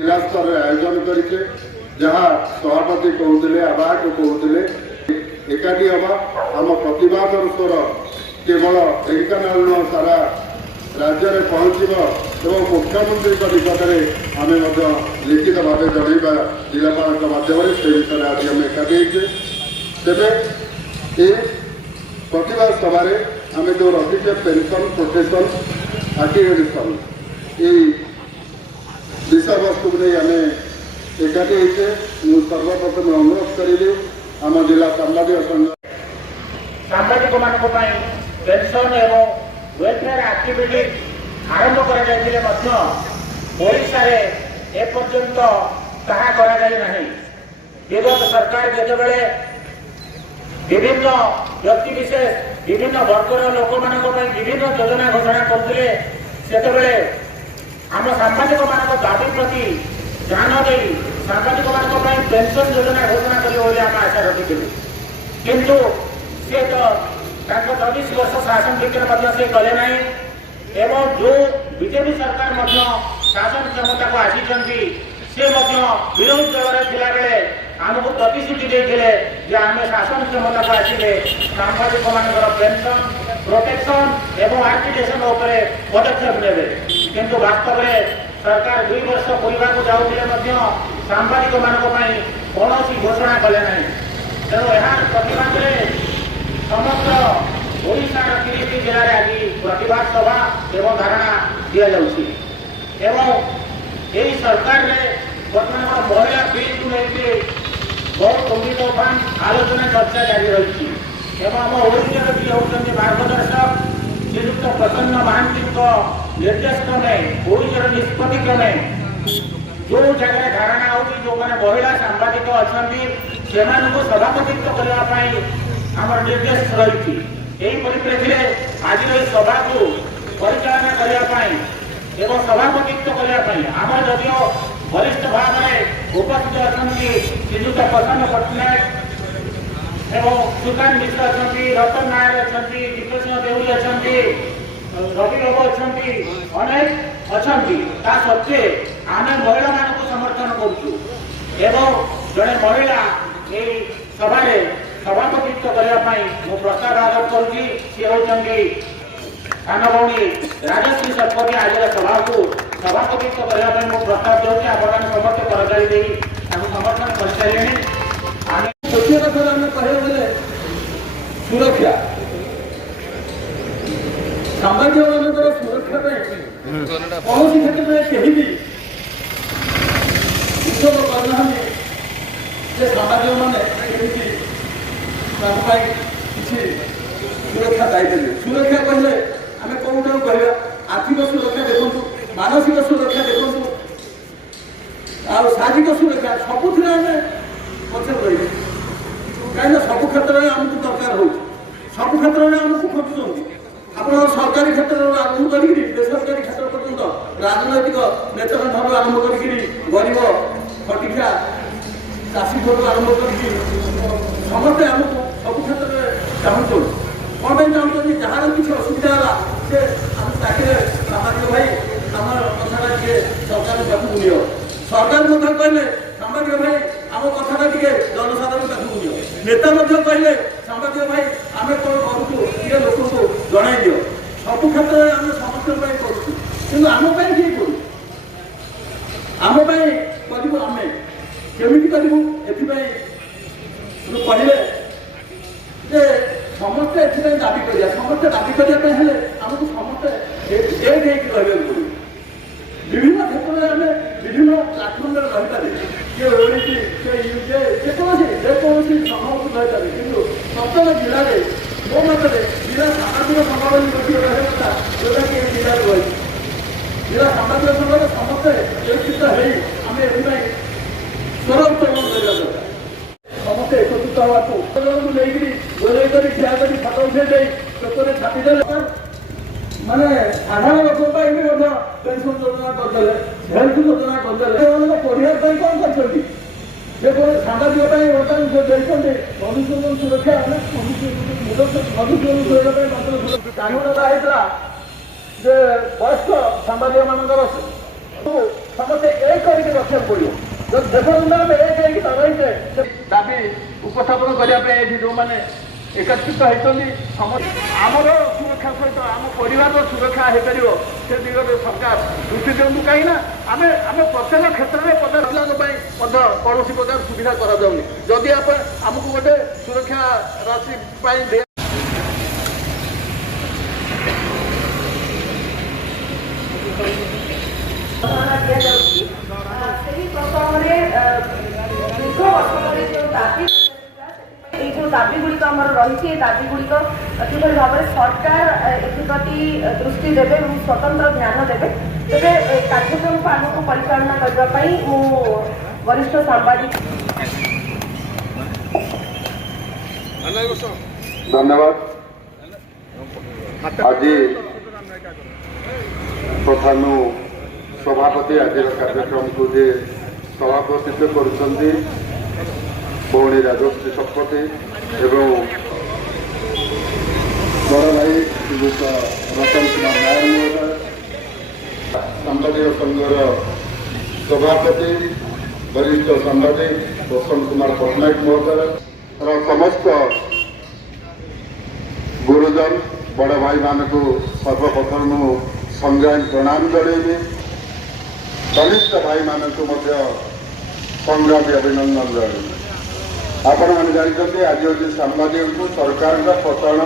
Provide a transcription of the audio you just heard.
जिला स्तर आयोजन करके जहाँ सभापति कहते आवाहक कहते एकाठी हवा आम प्रतिवाद स्वर केवल ढेंकानाल सारा राज्य में पहुँचब और मुख्यमंत्री निकट में आम लिखित भाव जनवा जिलापाल माध्यम से विषय आज आम एकाठी तेरे ये प्रतिवाद सभा आम जो रखीचे पेंशन प्रोटेक्शन एक्टिविटेशन ये विषय वस्तु को नहीं आम एकाठी होते सर्वप्रथम अनुरोध करी आम जिला सांबादिक संघ सांबादिक मानक पेंशन एवं वेलफेयर एक्टिविटी आरंभ एपर्यंत ताहा विगत सरकार जिते विभिन्न व्यक्ति विशेष विभिन्न वर्गर लोक मान विभिन्न योजना घोषणा करते आम सांबादिक मान दाबी प्रति ध्यान दे सांबादिक मान पेंशन योजना घोषणा करें आम आशा रखी किंतु सी तो 24 वर्ष शासन भितर से कले ना एवं जो बीजेपी सरकार शासन क्षमता को आसी से विरोध दल थिला बेले आमको प्रतिश्रुति देते आम शासन क्षमता को आसिले सांबादिक मान पेंशन प्रोटेक्शन एवं आर्टिटेशन पदक्षेप ने किंतु वास्तव में सरकार 2 वर्ष पूरा को जाऊे सांबादिक मान कौन घोषणा कले ना तेणु यार प्रतिवाद समग्र ओडिशार 30 जिले में आज प्रतिवाद सभा एवं धारणा दि जाऊँगी एवं यही सरकार ने बर्तमान महिला बिल को लेकर बहुत गंभीर तोफान आलोचना चर्चा जारी रही एवं आम ओडिशा भी होती मार्गदर्शक श्रीयुक्त प्रसन्न महांती निर्देश क्रमे ओडिशार निष्पत्ति क्रमे जो जगह धारणा होगी जो मैंने महिला सांबादिक अच्छा से सभापतित्व करने आमर निर्देश रही यही परिप्रेक्षी आज सभा को परिचालना करने एवं सभापतित्व करने आम जदिव वरिष्ठ भाव में उपस्थित अच्छा श्रीयुक्त प्रसन्न पट्टनायक एवं सुकांत मिश्र अच्छा रतन नायर अच्छा दीपेश देउरी अच्छा रवि बाबू अच्छा अनेक अच्छा ता सत्वे आम महिला मान समर्थन करुँ जड़े महिला यही सभा सभापतित्व करने प्रस्ताव आरोप करुँगी सी होती सान भौणी राजश्री शतपथी आज सभा को सभापतित्व करने प्रस्ताव दूसरी आप समस्त करताली समर्थन कर सारे द्वितीय कथा आम कह सुरक्षा सामाजिक मान सुरक्षा कौन क्षेत्र में कहीं भी उद्योग करना सामाजिक मान किसी सुरक्षा दायित्व सुरक्षा कहले आम कौन कह आर्थिक सुरक्षा देखु मानसिक सुरक्षा देखु सामाजिक सुरक्षा सबुथ आम पचे रही कहीं सब क्षेत्र में आमको दरकार हो सब क्षेत्र में आमको खोजुंट आप सरकारी क्षेत्र आरंभ कर बेसरकारी क्षेत्र पर्यटन राजनैतिक नेता ठार आरंभ कर गरीब खटिखा चाषी ठार आरंभ कर समस्ते आमको सब क्षेत्र में चाहूँ कौन पर चाहूँ जार किसी असुविधा है से आम चाहे सामाजिक भाई आम कथा टे सरकार पाखक नि सरकार कहले सामाजिक भाई आम कथा टे जनसाधारण पाखक नि नेता कहले सामाजिक भाई आम कौन करूँ ये लोक को जन दि सब क्षेत्र में आम समस्त करूँ आम किए करूँ आम करूँ आम केमी करूँ ए कहले समस्ते दाबी करिया समस्ते दाबी करने आमको समस्ते एक रहा पड़े विभिन्न क्षेत्र में आम विभिन्न प्लाटफर्म रहीपे किए ओडिसी जेकोसी संभव रहीपे कि प्रत्येक जिले में मो मत जिला सामाजिक संघ गोटे रहा कथा जोटा कि जिले रही जिला सामाजिक संघ समस्ते एकत्रित हो आम ए स्वर उत्तोलन करवा दरकार समस्ते एकत्रित होगा लेकिन गोले कर ठिया कर फटो उठे पेपर छापीदे माने साधारण लोक पेंशन योजना करदे हेल्थ योजना करदे पढ़िया कौन कर सामाजिक देखते मधुसूदन सुरक्षा मधुसूदन सुरक्षा कानून होता वयस्क सांबादिक मान ସମସ୍ତେ ଏକ କରିକି ରଖିବାକୁ ପଡ଼ିବ। ଯଦି ଯେପର୍ଯ୍ୟନ୍ତ ଆମେ ଏକ ହେଇକି ନ ରହିଛେ ଦାବି ଉପସ୍ଥାପନ କରିବା ପାଇଁ ଏଠି ଯେଉଁମାନେ ଏକତ୍ରିତ ହେଇଛନ୍ତି ଆମର ସୁରକ୍ଷା ସହିତ ଆମ ପରିବାରର ସୁରକ୍ଷା ହେଇପାରିବ ସେ ଦିଗରେ ସରକାର ଦୃଷ୍ଟି ଦିଅନ୍ତୁ। କାହିଁକିନା ଆମେ ପ୍ରତ୍ୟେକ କ୍ଷେତ୍ରରେ ପିଲାଙ୍କ ପାଇଁ ମଧ୍ୟ କୌଣସି ପ୍ରକାର ସୁବିଧା କରାଯାଉନି। ଯଦି ଆମକୁ ଗୋଟେ ସୁରକ୍ଷା ରାଶି ପାଇଁ ଦିଆଯାଉଛି ସେହି ପ୍ରସଙ୍ଗରେ ଦୀର୍ଘ ବର୍ଷ ଧରି ଯେଉଁ ଦାବି এই যে দাবিগুড়িক আমার রয়েছে এই দাবিগুড়িক কিভাবে ভাবে সরকার এপ্রতি দৃষ্টি দেবে এবং স্বতন্ত্র ধ্যান দেবে তেবে কার্যক্রমকে আমি পরিচালনা করা মু বরিষ্ঠ সাংবাদিক ধন্যবাদ। আজি প্রধান সভাপতি আজির কার্যক্রমকে যে সভাপতিত্ব করছেন ভৌণী রাজশ্রী শতপথী এবং বড় ভাই শ্রীযুক্ত রতন কুমার নায়ক মহোদয়, সাংবাদিক সংঘর সভাপতি বরিষ্ঠ সাংবাদিক বসন্ত কুমার পট্টনায়ক মহোদয়, সমস্ত গুরুজন বড় ভাই মানুষ সর্বপ্রথম সংগ্রাম প্রণাম জনাইবি। কনিষ্ঠ ভাই মানুষ সংগ্রামী অভিনন্দন ଜଣାଇବି। ଆପଣମାନେ ଜାଣିଛନ୍ତି ଆଜି ହେଉଛି ସାମ୍ବାଦିକଙ୍କୁ ସରକାରଙ୍କ ପତନ